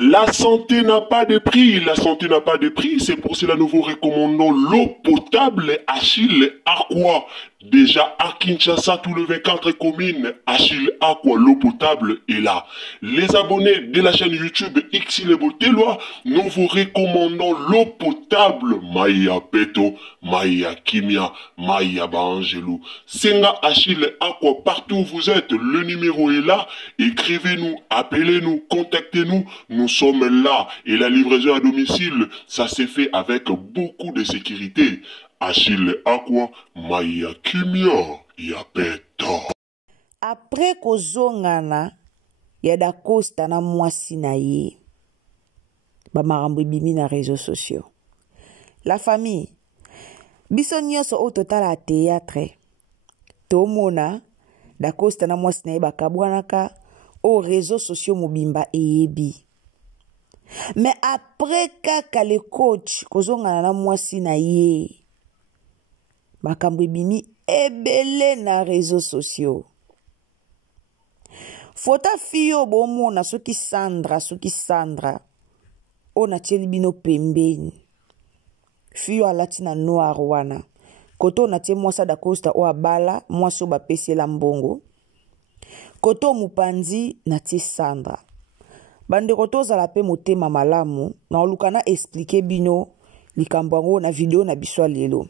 La santé n'a pas de prix, la santé n'a pas de prix, c'est pour cela nous vous recommandons l'eau potable Achille Aqua. Déjà à Kinshasa, tous les 24 communes, Achille Aqua, l'eau potable est là. Les abonnés de la chaîne YouTube Xile Botelwa, nous vous recommandons l'eau potable Maya Peto, Maya Kimia, Maya Bangelou. Senga Achille Aqua, partout où vous êtes, le numéro est là. Écrivez-nous, appelez-nous, contactez-nous. Nous sommes là. Et la livraison à domicile, ça s'est fait avec beaucoup de sécurité. Achille Aqua, Maya Kimia, Yapeto. Après kozongana, yada Costa na mwasi na ye. Ba marambo bimi na réseaux sociaux. La famille. Biso nyonso au total à théâtre. Tomona, da Costa na mwasi na ye bakabwanaka aux réseaux sociaux mobimba eyebi. Mais après kaka le coach kozongana na mwasi na ye. Makambo bimi ebele na réseaux sociaux. Fota fiyo bomona soki Sandra. Ona tieli bino pembeni. Fiyo alati na noir wana. Koto na tie mwasa da Costa o abala, mwasi o bapesi la mbongo. Koto mupanzi na tie Sandra. Bande koto zala pe motema malamu, na olukana expliquer bino likambo yango na video na biswa lelo.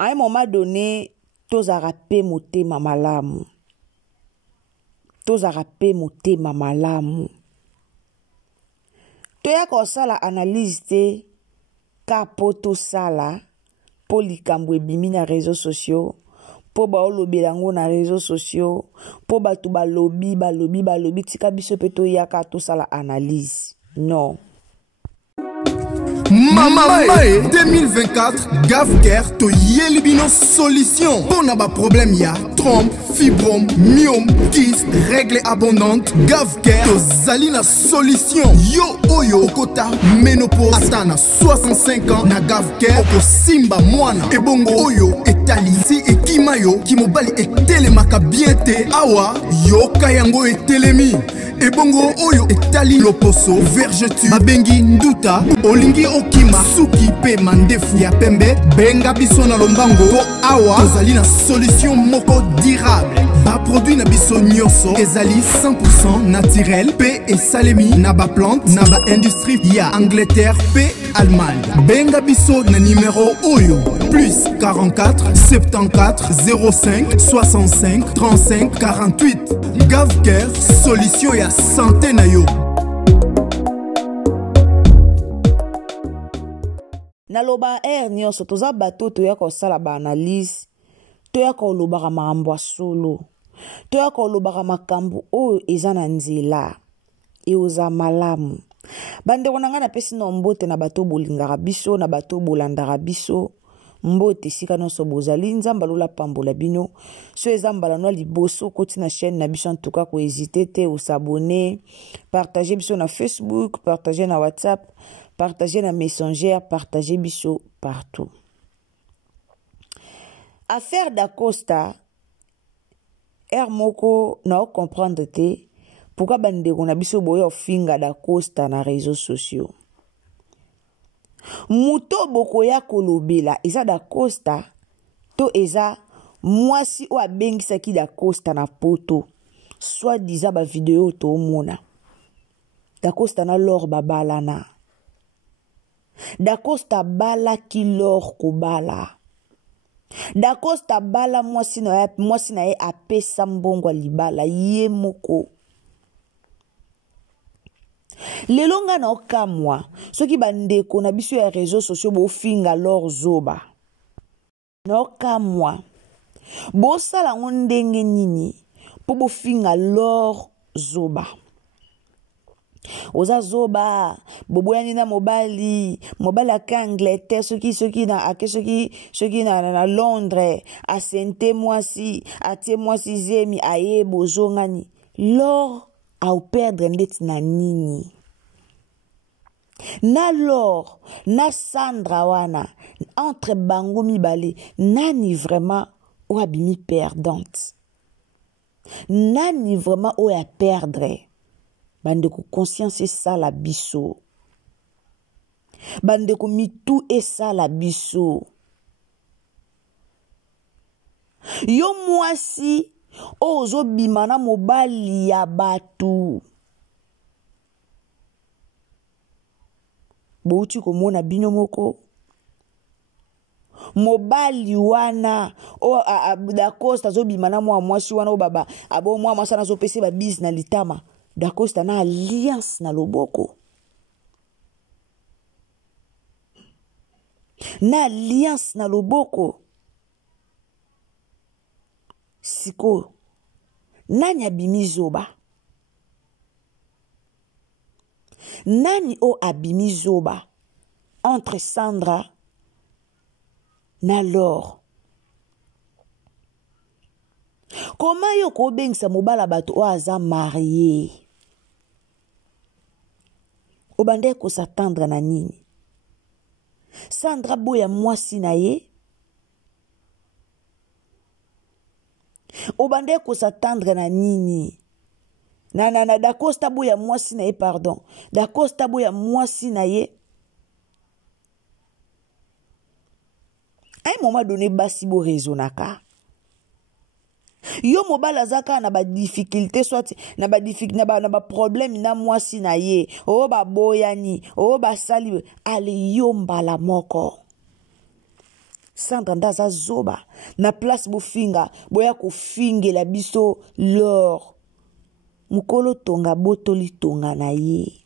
À un moment donné, tozara pe motema malamu. Tozara pe motema malamu. Toya kosala analyse te kapoto sala po likambo ebimi na réseaux sociaux, po ba olobelango na réseaux sociaux, po batu balobi tika biso pe toyaka tosala analyse. Non. Mamae 2024 Gavker to yelibino solution. Pour ba problème ya trompe, fibrome, myome, kyste, règle abondante. Gavker to zalina solution. Yo oyo okota ménopause atana 65 ans na Gavker oko simba mwana. Ebongo oyo etali si ekimayo kimobali etelemaka bien te awa yo kayango etelemi. Ebongo oyo etali loposo vergeture babengi nduta olingi okima suki pe mandefu ya pembe benga biso na lombango po awa tozali na solution moko durable. Ba produit na biso nyonso ezali 100% naturel pe esalemi na ba plante na ba industrie ya Angleterre pe Allemagne. Benga biso na numéro oyo plus 44 74 05 65 35 48. Gavker solution ya santé na yo. Na loba nyonso toza bato toya kosala ba analyse, toya kolobaka makambo ya solo, toya kolobaka makambo oyo eza na nzela e oza malamu. Bandeko na nga napesi na mbote na bato bolingaka biso na bato bolandaka biso. Mbote sika nyonso bozali nzamba lola pambola bino so eza mbala no liboso koti na chaîne na biso en tout cas ko hésiter te ou s'abonner, partager biso na Facebook, partager na WhatsApp, partager na Messenger, partager biso partout. Affaire da Costa moko na comprendre te pourquoi bandeko na biso boyo finga da Costa na réseaux sociaux. Muto boko ya kolobela eza da Costa to eza mwasi o abengisaki da Costa na poto soit disant ba vidéo to mona da Costa na lor babalana da Costa bala ki lor ko bala da Costa bala mwasi na ye apesa mbongo libala ye moko. Lelonga na okamwa soki bandeko na biso ya réseaux sociaux bo finga lor zoba na okamwa bo sala ndenge nini po bo finga lor zoba oza zoba boboyani na mobali aka Angleterre soki na Londres asente mwasi atie mwasi zemi aye bozongani lor au perdre ndeti na nini. Na lor, na Sandra wana, entre bango mibale, nani vraiment ou abimi perdante. Nani vraiment ou à perdre. bandeko conscience esala biso, bandeko mitu esala biso. Yo mwasi ozo bimana mobali ya batu, bouti komona bino moko mobali wana o dakosta zo bimana mwa mwasi wana o baba abo mwa mwasi na zo pese ba bis na litama, dakosta na alliance na loboko, na alliance na loboko. Siko nani abimi zoba? Nani o abimi zoba entre Sandra na Laure? Comment yo ko bengisa mobala bato o aza marié? Obande ko s'attendre na nini? Sandra boya mwasi na ye, obande ko s'attendre na nini? Na dakosta boya mwasi na ye, pardon, dakosta boya mwasi na ye. À un moment donné, basi bo raisonnaka. Yo mobala zaka na ba difficulté, soit na ba problème na mwasi na ye, o ba boyani, o ba sali, ale yo mbala moko. Sandra ndaza zoba na place bofinga boya ko finge la biso Laure. Mukolo tonga botoli tonga na ye.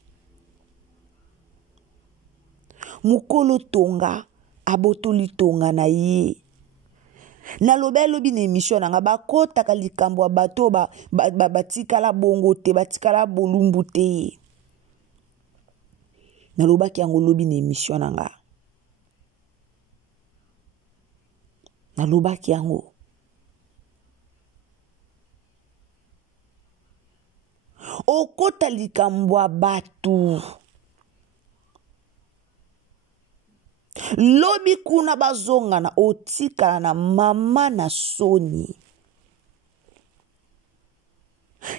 Mukolo tonga abotoli tonga na ye. Na lobi na émission nga bakota ka likambo bato batikala bongo te, batikala bolumbu te. Na lobaki yango lobi na émission nga. Na lobaki yango. Okota likambo batu. Lobi kuna bazonga na otika na mama na soni.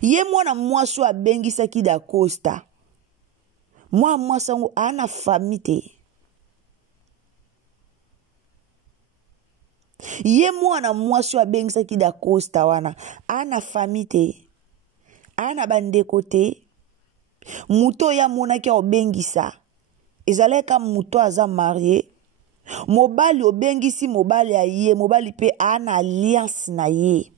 Ye mwana mwasi abengisa ki da Costa. Mwasi yango ana famite. Ye mwana mwasi abengisa ki da Costa wana ana famite. Ana bandeko te. Muto ya monaki obengisa. Ezaleka muto aza marié. Mobali obengisi mobali ya ye, mobali pe ana alliance na ye.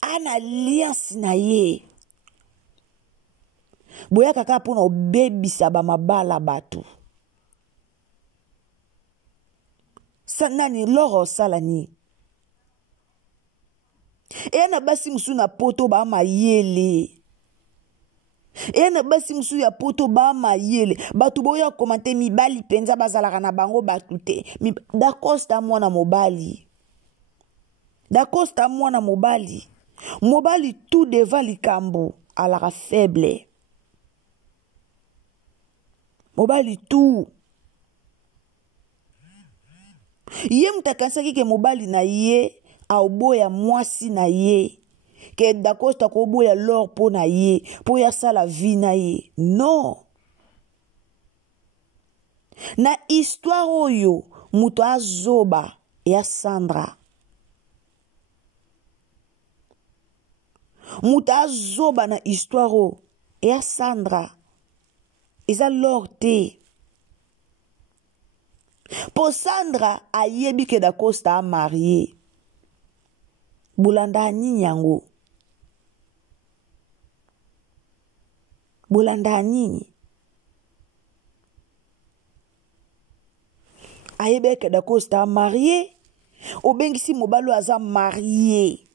Ana alliance na ye. Boya kaka pona obebisa ba mabala batu. Sanani Laure salani. E na basi musu na poto ba mayele. E na basi musu ya poto ba mayele. Batu boya komante mibali penza bazalaka na bango batu te. Dakosta mwana mobali. Dakosta mwana mobali. Mobali tout devant likambo alaka faible. Mobali tout. Ye mutakansaki ke mobali na ye aoboya mwasi na ye. Ke dakosta ko boya Laure po na ye, po ya sala vie na ye. Non. Na histoire oyo muto azoba ya Sandra. Muto azoba na histoire o ya Sandra. Eza Laure te. Po Sandra ayebi ke dakosta a marié. Bolanda nini yango? Bolanda nini? Ayebe ke dakosta a marié. Obengisi mobalo aza marié.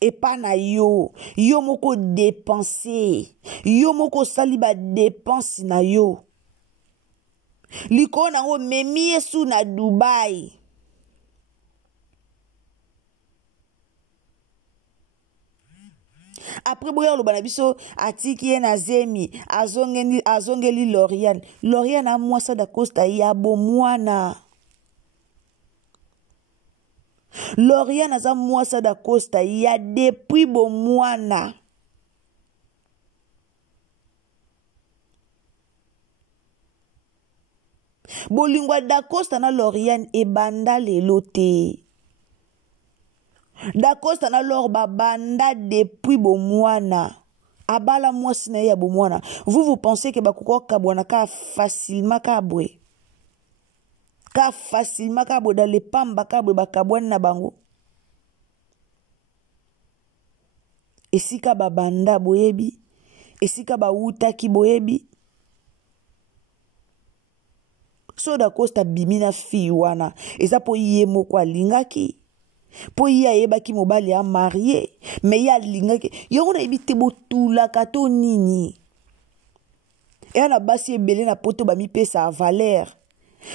Et pas na yo. Yo moko dépenser. Yo moko saliba dépense na yo. Liko nango memi yesu na Dubai. Après boya lo banabiso atiki ye na zemi azongeli Lauriane. Lauriane a mwasa da Costa ya bo mwana. Loriane aza mwasa da Costa ya depuis bo mwana. Bolingwa da Costa na Loriane ebanda lelo te. Da Costa na lor babanda depuis bo mwana. Abala mwasi na ya bo mwana. Vous pensez que bakoko kabwana ka facilement kabwe. Ka facilement kabwe dans les pamba kabwe bakabwana na bango. Esika babanda boyebi. Esika ba utaki boyebi. So da Costa bimina fi wana. Eza po ye moko alingaki. Po ye ayebaki mobali a marié. Mais ya alingaki. Yongo na ebite botula kato nini. E na basi ebele na poto ba mi pesa a valeur.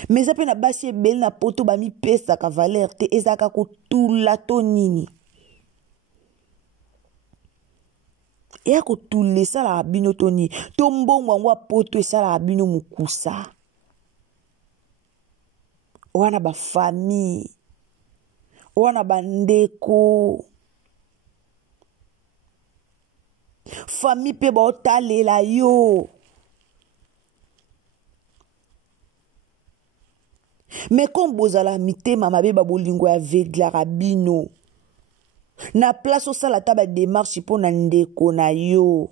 Mais ça pe na basi ebele na poto ba mi pesa ka valeur. Te ezaka kotula to nini. E a kotule sala abino to nini. Tombongo angwa poto esala abino mukusa. Wana ba famille. Wana ba ndeko. Famille pe ba otalela yo. Mais comme bozala mitema mabe ba bolingo ya vedla rabino. Na place osala ta ba démarche po na ndeko na yo.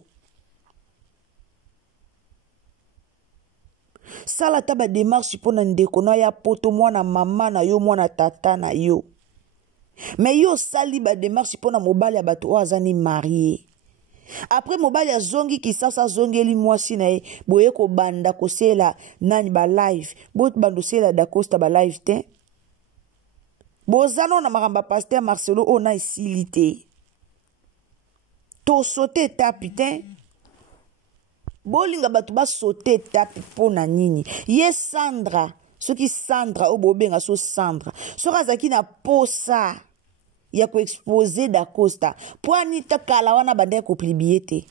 Sala ta ba démarche po na ndeko na ya poto mwana mama na yo mwana tata na yo. Mais yo sali ba démarche po na mobali ya bato o azani marié. Après mobali ya zongi kisasa zongeli mwasi na ye boye ko banda kosela nani ba live bot bando sela da Costa ba live te. Bozano na maramba pasteur Marcelo o na isilité. To sauter tapi te. Bolinga batu ba sauter tapi po na nini. Ye Sandra, soki Sandra o bobenga so Sandra. Soka zaki na posa ya ko exposer da Costa. Po anita kala wana bande ko plibie te.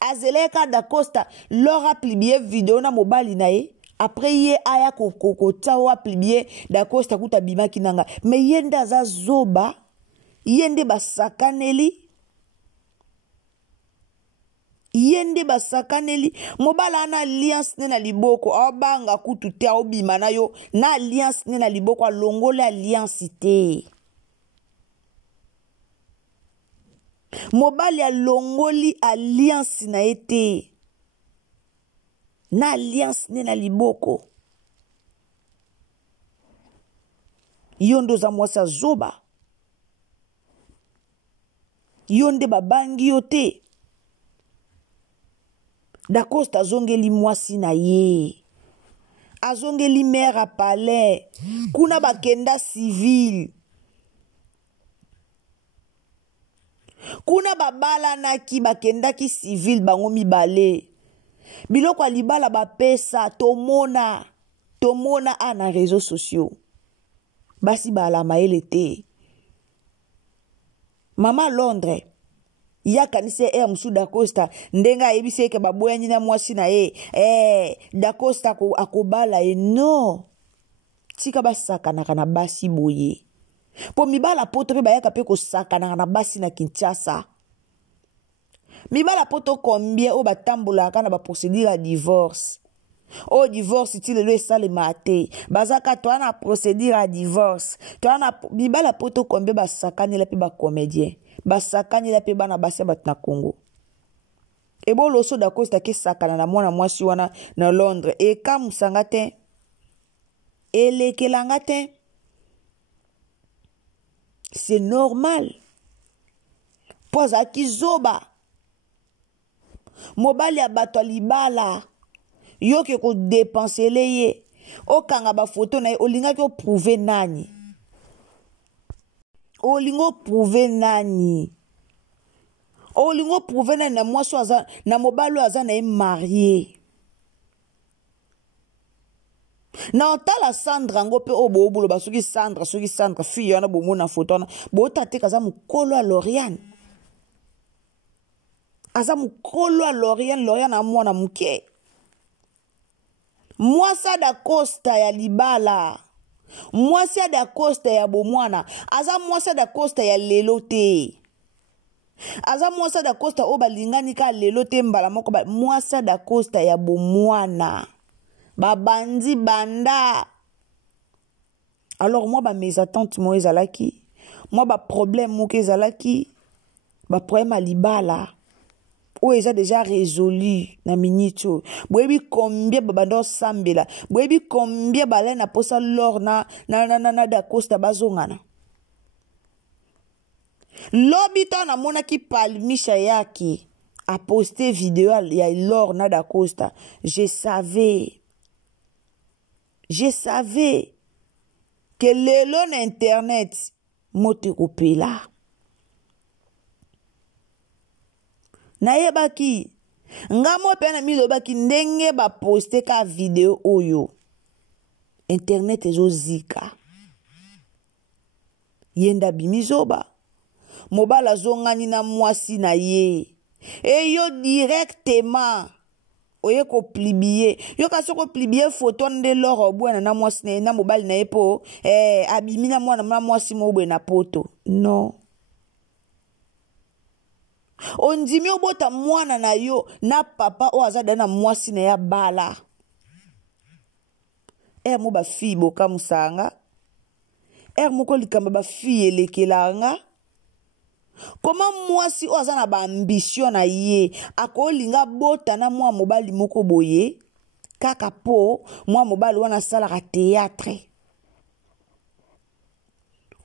Azeleka da Costa lora plibie video na mobali na ye. Après ye aya ko tawa plibie da Costa kuta bima kinanga. Me yenda za zoba. Yende basakaneli. Yende basakaneli. Mobala na alliance ne na liboko. Abanga kutu te obima na yo. Na alliance ne na liboko alongole alliance te. Mobali alongoli alliance na ete. Na alliance ne na liboko. Yondo za mwasa zoba. Yonde babangi yote. Da Costa azongeli mwasi na ye. Azongeli mère a palais. Kuna bakenda civil. Kuna babala naki bakenda ki civil bango mibale. Biloko alibala bapesa tomona. Tomona ana réseaux sociaux. Basi bala maele te. Mama Londres. Yaka nise musu da Costa. Ndenga ebise ke baboya nyina mwasi na ye. Da Costa akobala e no. Tika basakana na basi boye. Po mibala poto pe bayaka pe ko sakana na basi na Kinshasa. Mibala poto combien o batambola kana ba procédure à divorce. O divorce ti lelo esale mate. Bazaka to ana procédure à divorce. To ana mibala poto combien basakani la pe ba comédien. Basakani la pe bana basi bat na Congo. E bo loso da Costa ke sakana na mwana mwasi wana na Londres. E ka musanga te. Elekelanga te. C'est normal. Poza kizoba. Mobali ya bato libala. Yo ke ko dépenser leye. O kanga ba photo na olinga ko prouver nani. Olingo prouver nani. Olingo prouver nani na mwasi aza na mobali aza na marié. Na otala Sandra ngope obo obulo basuki Sandra fille yana bomo na photo na bo tate kaza mukolo a Loriane. Aza mukolo a Loriane a mwana muke. Mwasa da Costa ya libala. mwasi ya Dacosta ya bomwana aza mwasi ya Dacosta ya lelo te aza mwasi ya Dacosta o balingani ka lelo te mbala moko mwasi ya Dacosta ya bomwana babandi banda. Alors moi mes attentes mo ezalaki moi problème moko ezalaki problème à libala ou eza déjà résolu na minito boyebi combien babando sambela boyebi combien bale na posa lor na Dacosta bazongana lobi to na mona ki palmisha yaki a posté vidéo ya lor na Dacosta je savais que lelo na internet mote kopela nayebaki ngamo pe na milobaki ndenge ba poste ka video oyo internet ezozika yenda bimizoba mobala zongani na mwasi na ye eyo directement oye ko plibie yo ka soko plibie photo nde loro bwana na mwasi na mobali na ye po abimi na mwana na mwasi mobwe na poto non. Ondimi obota mwana na yo na papa o azada na mwasi na ya bala mo ba fi boka musanga moko likamba ba fi elekelanga koma mwasi o azana ba ambition na ye akolinga bota na mwa mobali moko boye kaka po mwa mobali wana sala ka théâtre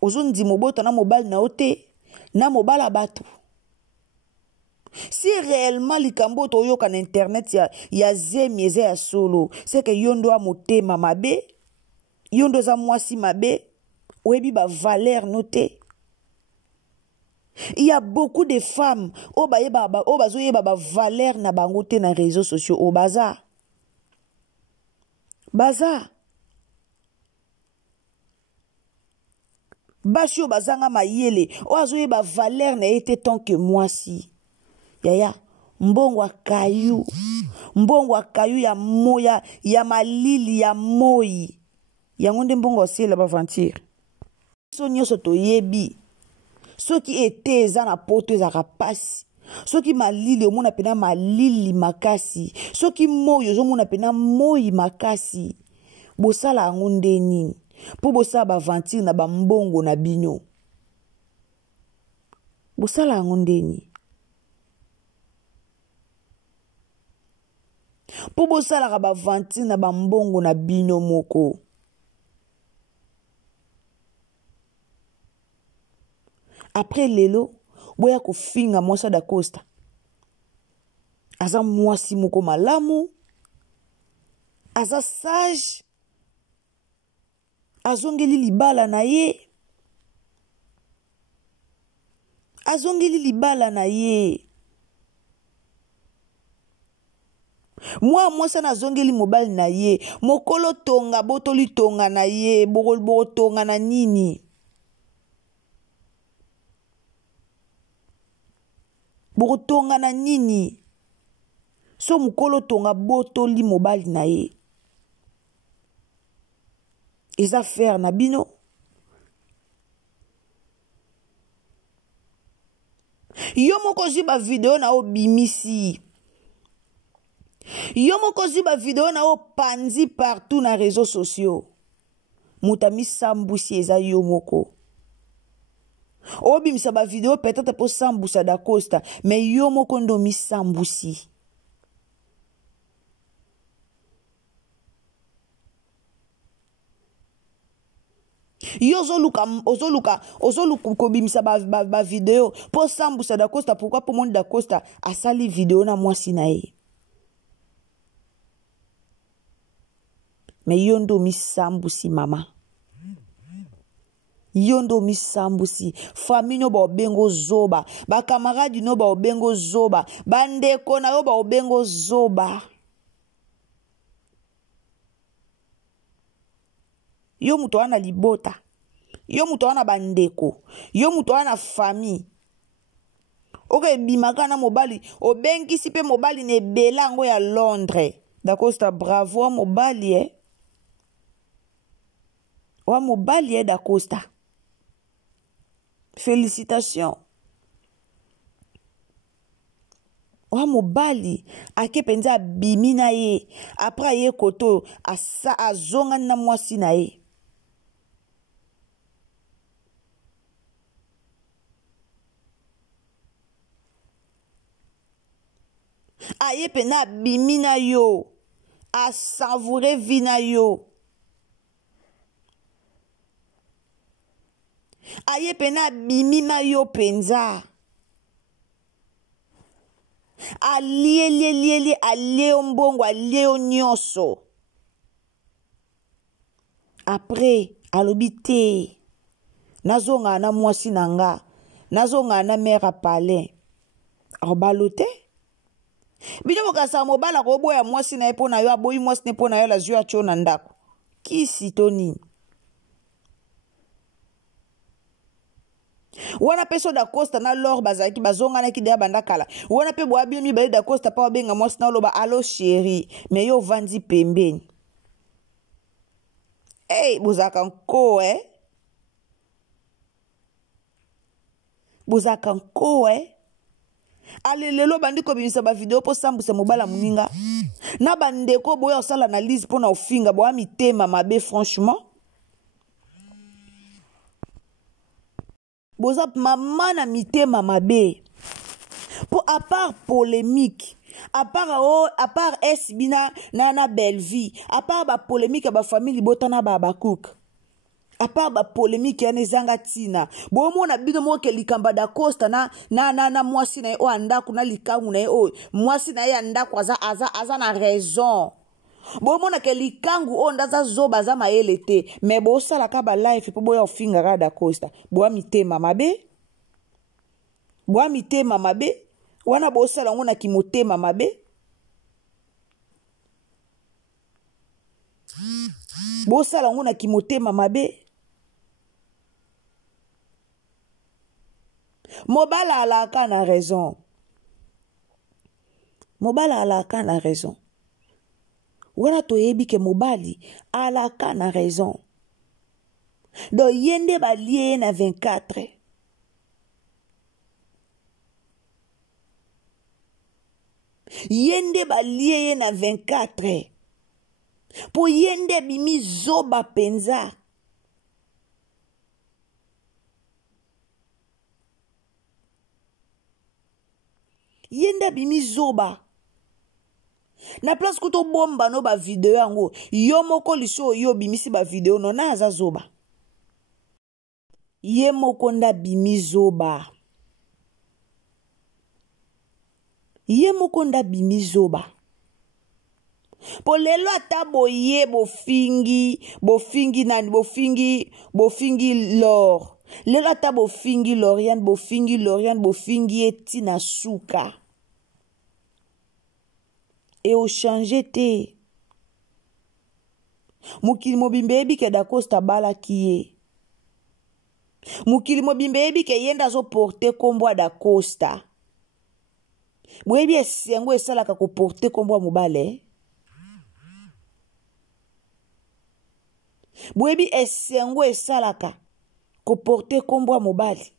ozondi mobota na mobali na ote na mobala batu. Si réellement likambo to yoka na internet ya zemi eza ya solo c'est que yondo a motema mabe yondo za mwasi mabe oyebi ba valeur noté. Il y a beaucoup de femmes o bazoyeba ba valeur na bango te na réseaux sociaux au baza bashi o bazanga mayele o azoyeba valeur na ete tant que mwasi yaya mbongo kayu ya moya ya malili ya moi yango nde mbongo sela baventure so nyoso toyebi soki ete eza na poto ezaka pasi soki malili omona pena malili makasi soki moi ozomona pena moi makasi bosala yango nde nini po bosala baventure na bambongo na bino bosala yango nde nini po bosalaka baventure na bambongo na bino moko. Après lelo boya kofinga mwasi Dacosta aza mwasi moko malamu aza sage azongeli libala na ye mwa mwasi na zongeli mobali na ye mokolo tonga botoli tonga na ye boko tonga na nini bokotonga na nini so mokolo tonga botoli mobali na ye eza faire na bino yo moko zwi ba video na obimisi yo moko zwi ba video na opanzi partout na réseaux sociaux mutami sambusi eza yo moko obimisa ba video peut-être pour sambusa Dacosta mais yo moko ndo mi sambusi yo ozoluka kobimisa ba video pour sambusa Dacosta. Pourquoi pour mon Dacosta asali video na mwasi na ye mais yo ndo mi sambusi mama yondo misambusi famille no ba obengo zoba ba camarade no ba obengo zoba bandeko na yo ba obengo zoba yo muto wana libota yo muto wana bandeko yo muto wana famille oke bimaka na mobali obengisi pe mobali ne belango ya Londres Dacosta bravo mobali Wa mobali Ed Acosta. Félicitations. Wa mobali ake penza bimina ye. Après ye koto asa azonga na mwasi na ye. Aye pena bimina yo. A savourer vina yo. Aye pena bimina yo penza. Alie mbongo, alie nyonso. Après, alobite. Nazonga na mwasi nanga. Nazonga na mère à palais. Arbalote. Bino bokasa mobala ko boya mwasi na epo na yo aboyi mwasi ne po na yo la zio acho na ndako. Kisi toni. Wana peso da Costa na lor bazaki bazonga na kidea bandakala. Wana pe bo abi mi bali da Costa pa benga mwasi na loba allo chéri, mais yo vandi pembeni. Hey, bozaka nko Bozaka nko Ale lelo bandiko bimisa ba video po sambuse mobala muninga. Na bandeko boya osala analyse po na ofinga bo amitema mabe franchement. Boza maman na mitema mabe. Pour à part polémique, à part esbina na belle vie, à part ba polémique ba famille botana ba bakouk. À part ba polémique ya nezanga tina. Bo mona bino mo ke likamba da Costa na mwasi na o andako na likangu na o. Mwasi na ya andako aza na raison. Bo mona ke likangu o ndaza zoba za maele te. Mais bo sala ka ba life po boya ofinga da Costa. Bo mitema mabe. Bo mitema mabe. Wana bo sala ngona kimotema mabe. Bo sala ngona kimotema mabe. Mobala alaka na raison. Mobala alaka na raison. Wana toyebi ke mobali alaka na raison. Do yende ba lié na 24. Yende ba lié na 24. Po yende bimi zoba penza. Yende bimi zoba. Na place kuto bomba no ba video yango. Yo moko liso yo bimisi ba video no na aza zoba. Ye moko nda bimi zoba. Ye moko nda bimi zoba. Po lelo ata boye bofingi lor. Lelo ata bofingi Lorian bofingi etina suka. Et au changer te. Mukili mobimbe ebi ke da Costa bala kiye. Mukili mobimbe ebi ke yenda zo porte kombo da Costa. Mwebi esengo esalaka ko porte kombo mobale. Mwebi esengo esalaka ko porte kombo mobali.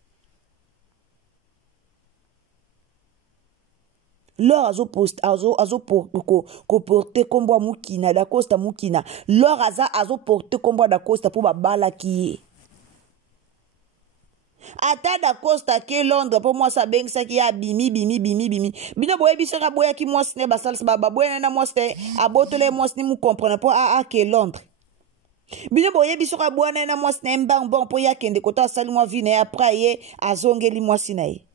Lors azo porte kombo mukina da Costa mukina. Lors azo porte kombo da Costa pour bala kiye. Ata da Costa ke Londres pour moi ça beng ça qui a bimi. Bino boye bisera boya ki moi sne basal sa baba boya na moi ste abotole moi sne mu comprendre pas ke Londres. Bino boye bisera boya na moi sne mbang bon pour ya kende kota sali moi vine après ye azongeli moi sinaye.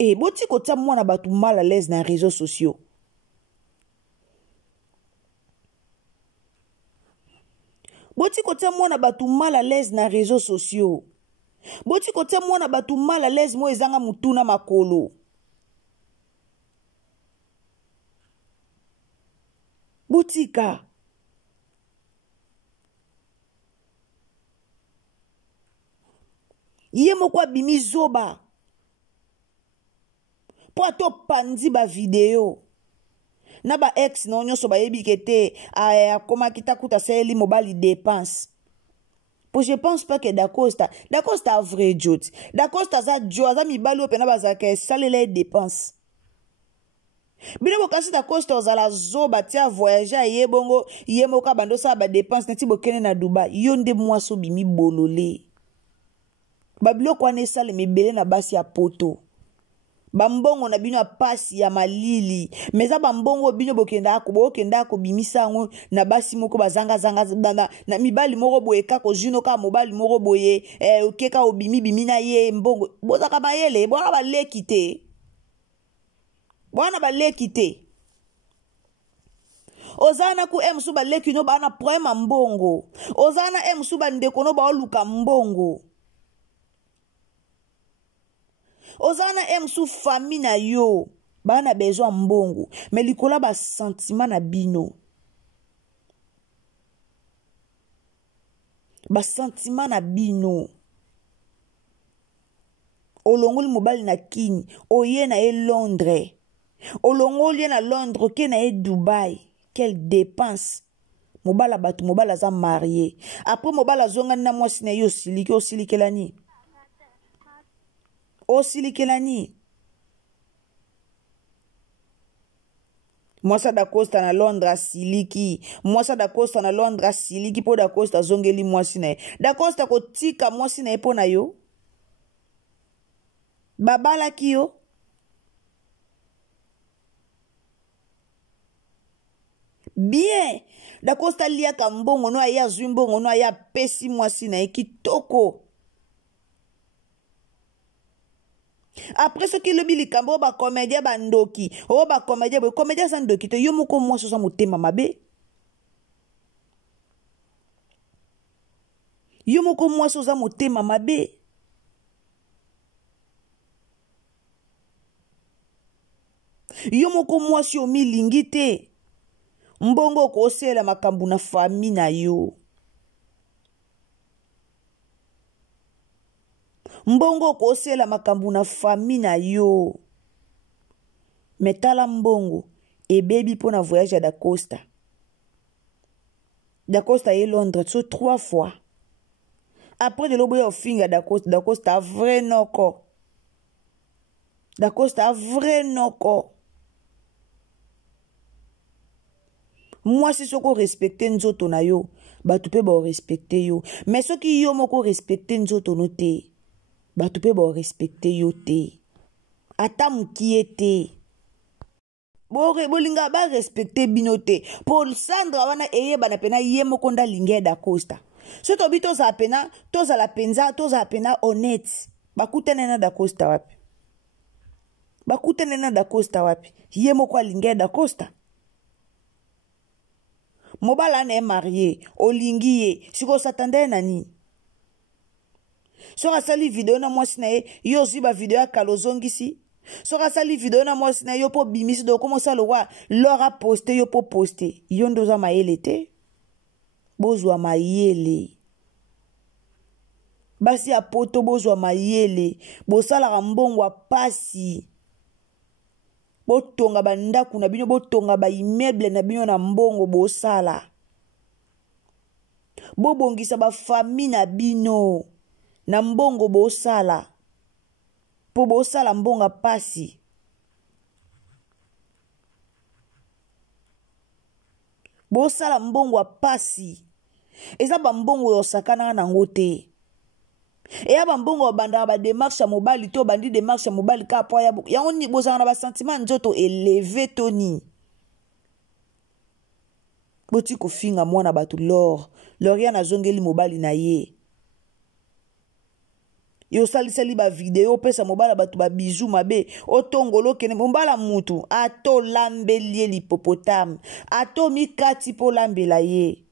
Et boti kota mwana batu mal à l'aise dans les réseaux sociaux. Boti kota mwana batu mal à l'aise dans les réseaux sociaux. Boti kota mwana batu mal à l'aise mo ezanga mutuna makolo. Botika. Ye moko bimi zoba. Po ato pandi ba video. Na ba ex na onyo so ba yebi kete koma kita kuta seli mobali dépense. Po je pense pas que Dacosta a vrai jote. Dacosta za jo aza mibali opena bazaka salela dépense. Bino bokasi Dacosta ozala zoba tia voyager ye bongo ye moka bando sa ba dépense neti bokene na Dubai. Yo nde mwaso bimi bolole. Babilo kwa ne sale mibele na basi ya poto. Bambongo na bino pasi ya malili meza bambongo bino bokenda ko bimisango na basi moko bazanga na mibali moko boye kako jino ka mobali moko boye okeka obimi na ye mbongo bozaka bayele bwana balekite ozana ku emsu baleki no bana problème mbongo ozana emsu bandeko no ba oluka mbongo ozana emsu famille na yo bana besoin mbongo mais likola ba sentiment na bino olongoli mobali na kini oye na e Londres olongoli na Londres ke na e Dubai quelle dépense mobala batu mobala za marié après mobala zonga na mwasi na yo osilikelani mwasa Dacosta na Londres asiliki mwasa Dacosta na Londres asiliki po Dacosta zongeli mwasi na ye Dacosta kotika mwasi na ye po na yo babalaki yo bien Dacosta liaka mbongo no aya zwi mbongo no aya pesi mwasi na ye kitoko. Après ce qui le bilikambo ba comédien bandoki o ba comédien sandoki te yo moko mwasi oza motema mabe yo moko mwasi oza motema mabe yo moko mwasi omilingi te mbongo ko osela makambo na famille na yo mbongo ko osela makambo na famille na yo metala mbongo ebebi po na voyage ya Dacosta ye Londres so 3 fois après de loboya ofinga Dacosta a vrai noko moi si soko respecter nzoto na yo batu pe ba respecter yo mais soki yo moko respecter nzoto no te batu pe ba respecter yo te ata mukie te bolinga ba respecter bino te Paul Sandra wana eyeba na pena ye moko nda linge Dacosta so to bito za pena to za la penza to za pena honnête bakutene na Dacosta wapi ye moko linge Dacosta mobala na marié olingi ye siko satande nani soka sali video na mwasi na ye yo ziba video ya kalozongisi soka sali video na mwasi na yo po bimisi do komo sa lowa lora poste yo po poste yo ndoza mayele te bozwa mayele basi ya poto bozwa mayele bosala mbongo pasi botonga bandaku na bino botonga ba immeuble na bino na mbongo bosala bobongisa ba famille na bino na mbongo bosala po bosala mbonga pasi bosala mbongo pasi eza ba mbongo yosakana na ngote eya bambongo banda ba démarche mobile to bandi démarche mobile ka po ya yango ni bozana ba sentiment nzoto élevé toni boti ko finga mwana batu lor ya na zongeli mobile na ye yo sali ba video pesa mobile batu ba bijou mabe otongolo kene mbala mutu ato lambelie l'hippopotame ato mikati po lambela ye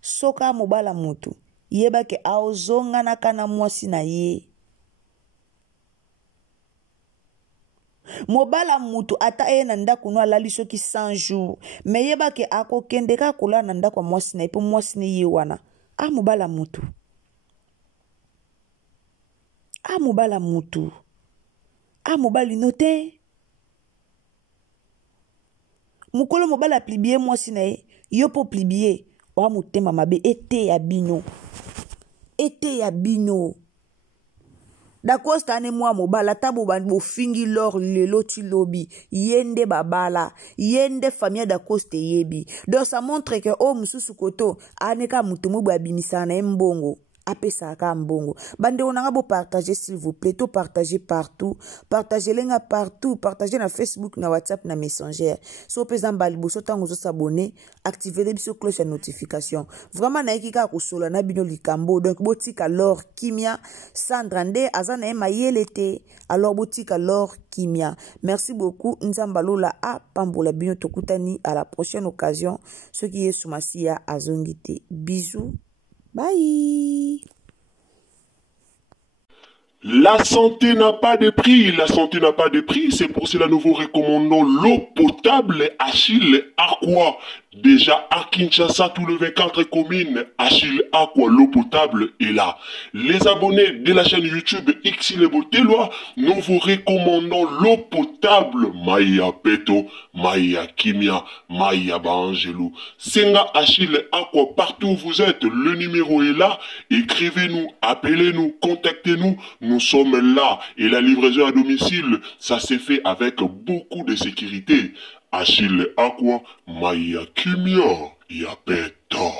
soka mobile mutu yeba ke aozonga na kana mwasi na ye mobala mutu ata ye na ndako no alali soki 100 jours me yeba ke akokende ka kola na ndako mwasi na ye po mwasi ne ye wana mobala mutu mobali note mukolo mobala plibie mwasi na ye yo po plibie wa motema mabe ete ya bino ete ya bino. Dacosta ane mwa mobala tabo bo fingi lor lelo ti lobi yende babala yende famille Dacosta yebi. Donc ça montre que o mususu koto ane ka mutu mo babimisa na mbongo. Apesa ka mbongo. Bande onanga bo partager s'il vous plaît. To partager partout. Partager lenga partout. Partager na Facebook, na WhatsApp, na Messenger. So pesa mbali bo so tango so s'abonner. Activer les cloche de notification. Vraiment na ekika ko sola na bino likambo. Donc botika lor kimia. Sandrande azana ema yelete. Alors botika lor kimia. Merci beaucoup. Nzambalola a pambola bino tokutani à la prochaine occasion. Ce qui est soumasia azongite. Bisous. Bye. La santé n'a pas de prix, la santé n'a pas de prix, c'est pour cela nous vous recommandons l'eau potable Achille Aqua. Déjà à Kinshasa, tout le 24 communes, Achille Aqua, l'eau potable est là. Les abonnés de la chaîne YouTube Xile Botelwa, nous vous recommandons l'eau potable Maya Peto, Maya Kimia, Maya Bangelou. Senga Achille Aqua, partout où vous êtes, le numéro est là. Écrivez-nous, appelez-nous, contactez-nous. Nous sommes là et la livraison à domicile, ça s'est fait avec beaucoup de sécurité. Achille Aqua, Maya Kimia, Yapeto.